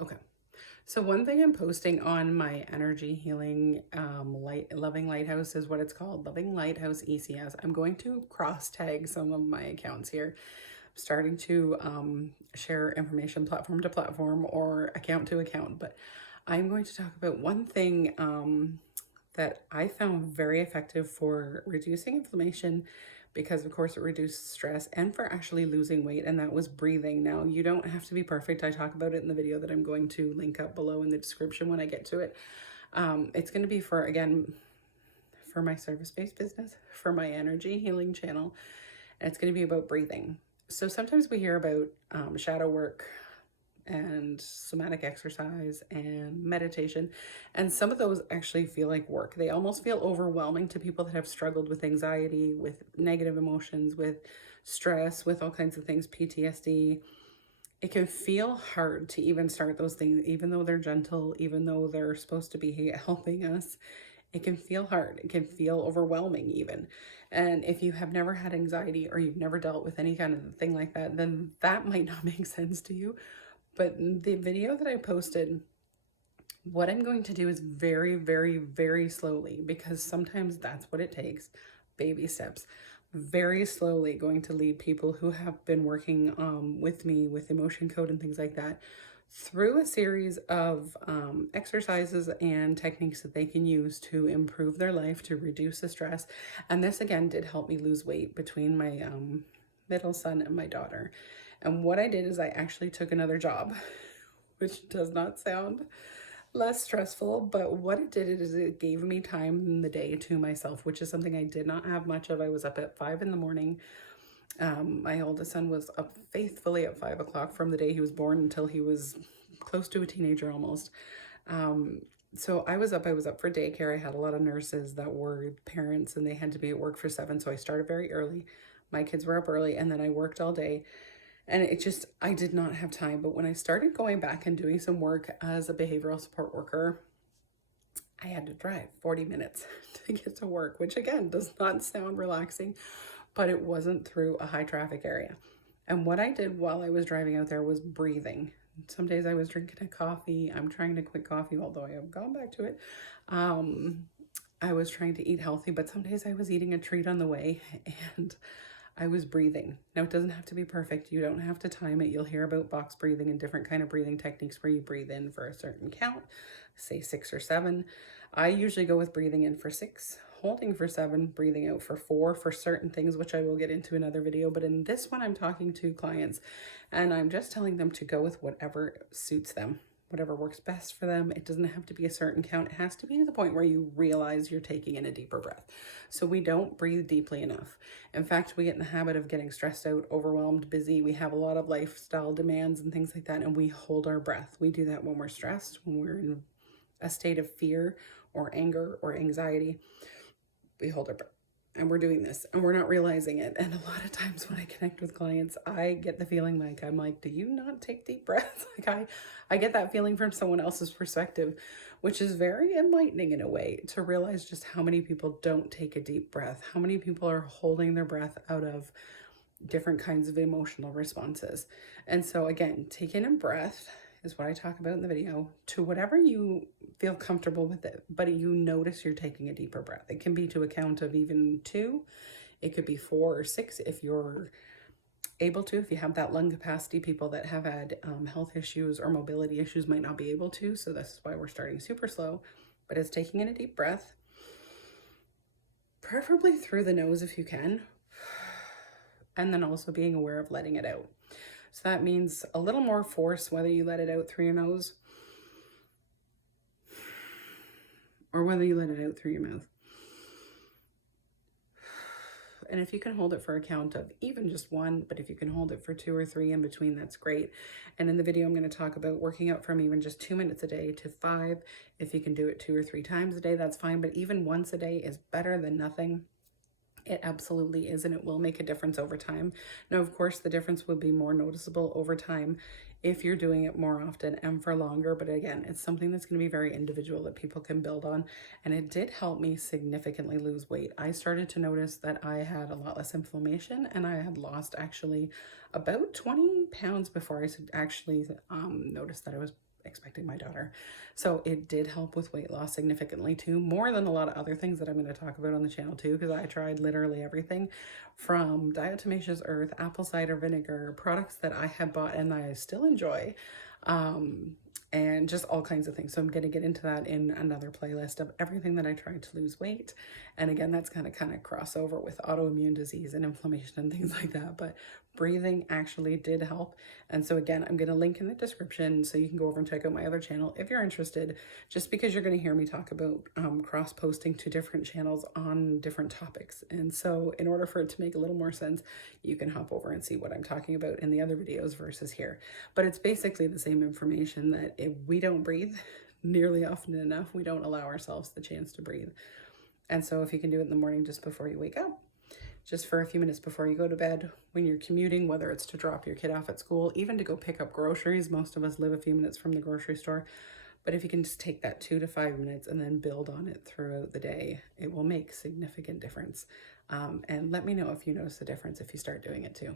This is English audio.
Okay. So one thing I'm posting on my energy healing Loving Lighthouse is what it's called, Loving Lighthouse ECS. I'm going to cross tag some of my accounts here. I'm starting to share information platform to platform or account to account, but I'm going to talk about one thing that I found very effective for reducing inflammation, because of course it reduced stress, and for actually losing weight, and that was breathing. Now, you don't have to be perfect. I talk about it in the video that I'm going to link up below in the description when I get to it. It's going to be for, again, for my service-based business, for my energy healing channel, and it's going to be about breathing. So sometimes we hear about shadow work and somatic exercise and meditation. And some of those actually feel like work. They almost feel overwhelming to people that have struggled with anxiety, with negative emotions, with stress, with all kinds of things, PTSD. It can feel hard to even start those things, even though they're gentle, even though they're supposed to be helping us. It can feel hard. It can feel overwhelming even. And if you have never had anxiety or you've never dealt with any kind of thing like that, then that might not make sense to you. But the video that I posted, what I'm going to do is very, very, very slowly, because sometimes that's what it takes. Baby steps. Very slowly going to lead people who have been working with me with emotion code and things like that through a series of exercises and techniques that they can use to improve their life, to reduce the stress. And this, again, did help me lose weight between my middle son and my daughter. And what I did is I actually took another job, which does not sound less stressful, but what it did is it gave me time in the day to myself, which is something I did not have much of. I was up at 5 in the morning. My oldest son was up faithfully at 5 o'clock from the day he was born until he was close to a teenager almost. So I was up for daycare. I had a lot of nurses that were parents and they had to be at work for 7. So I started very early. My kids were up early, and then I worked all day. And it just, I did not have time. But when I started going back and doing some work as a behavioral support worker, I had to drive 40 minutes to get to work, which again does not sound relaxing, but it wasn't through a high traffic area. And what I did while I was driving out there was breathing. Some days I was drinking a coffee. I'm trying to quit coffee, although I have gone back to it. I was trying to eat healthy, but some days I was eating a treat on the way, and I was breathing. Now, it doesn't have to be perfect. You don't have to time it. You'll hear about box breathing and different kind of breathing techniques where you breathe in for a certain count, say 6 or 7. I usually go with breathing in for 6, holding for 7, breathing out for 4 for certain things, which I will get into another video. But in this one, I'm talking to clients and I'm just telling them to go with whatever suits them, whatever works best for them. It doesn't have to be a certain count. It has to be to the point where you realize you're taking in a deeper breath. So we don't breathe deeply enough. In fact, we get in the habit of getting stressed out, overwhelmed, busy. We have a lot of lifestyle demands and things like that, and we hold our breath. We do that when we're stressed, when we're in a state of fear or anger or anxiety. We hold our breath. And we're doing this and we're not realizing it. And a lot of times when I connect with clients, I get the feeling like, I'm like, do you not take deep breaths? Like I get that feeling from someone else's perspective, which is very enlightening in a way, to realize just how many people don't take a deep breath, how many people are holding their breath out of different kinds of emotional responses. And so again, taking a breath is what I talk about in the video, to whatever you feel comfortable with it, but you notice you're taking a deeper breath. It can be to a count of even 2. It could be 4 or 6 if you're able to. If you have that lung capacity, people that have had health issues or mobility issues might not be able to. So this is why we're starting super slow, but it's taking in a deep breath, preferably through the nose if you can, and then also being aware of letting it out. So that means a little more force, whether you let it out through your nose or whether you let it out through your mouth. And if you can hold it for a count of even just 1, but if you can hold it for 2 or 3 in between, that's great. And in the video, I'm going to talk about working out from even just 2 minutes a day to 5. If you can do it 2 or 3 times a day, that's fine. But even once a day is better than nothing. It absolutely is, and it will make a difference over time. Now, of course, the difference will be more noticeable over time if you're doing it more often and for longer. But again, it's something that's going to be very individual that people can build on. And it did help me significantly lose weight. I started to notice that I had a lot less inflammation, and I had lost actually about 20 pounds before I actually noticed that I was expecting my daughter. So it did help with weight loss significantly too, more than a lot of other things that I'm going to talk about on the channel too, because I tried literally everything from diatomaceous earth, apple cider vinegar, products that I have bought and I still enjoy, and just all kinds of things. So I'm going to get into that in another playlist of everything that I tried to lose weight. And again, that's kind of crossover with autoimmune disease and inflammation and things like that. But breathing actually did help. And so again, I'm going to link in the description so you can go over and check out my other channel if you're interested, just because you're going to hear me talk about cross posting to different channels on different topics. And so in order for it to make a little more sense, you can hop over and see what I'm talking about in the other videos versus here. But it's basically the same information, that if we don't breathe nearly often enough, we don't allow ourselves the chance to breathe. And so if you can do it in the morning just before you wake up, just for a few minutes before you go to bed, when you're commuting, whether it's to drop your kid off at school, even to go pick up groceries. Most of us live a few minutes from the grocery store. But if you can just take that 2 to 5 minutes and then build on it throughout the day, it will make significant difference. And let me know if you notice the difference if you start doing it too.